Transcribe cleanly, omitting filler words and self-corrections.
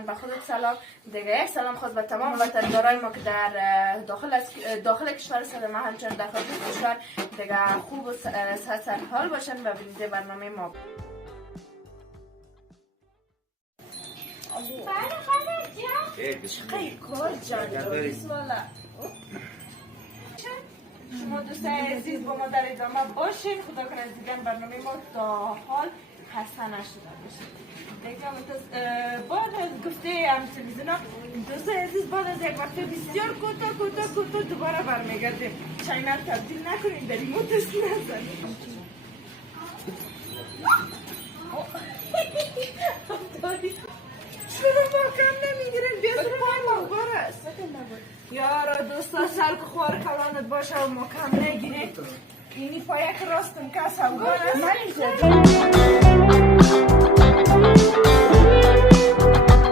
به خودت سلام. دیگه یک سلام خاص به تمام وطندارای ما که در داخل کشور هستند و همچنین در خارج کشور دیگه خوب و صحت حال باشن و ببینید برنامه ما. خیلی کار جان بسم شما دوستای عزیز با ما در ادامه باشین. خدا کنه از دیدن برنامه ما تا حال خسته نشده باشید. بعد از گفته هم تلویزیونا دوستای عزیز بعد از یک وقت بسیار کوتاه دوباره برمیگردیم. چینل تبدیل نکنیم، در ریموتش نزنیم. چرا محکم نمیگیرین؟ بیا زیر پای ما برس. یارا دوستا سلک خوار کلانت باشه و محکم نگیرین. اینی پایک راستم کس هم برس.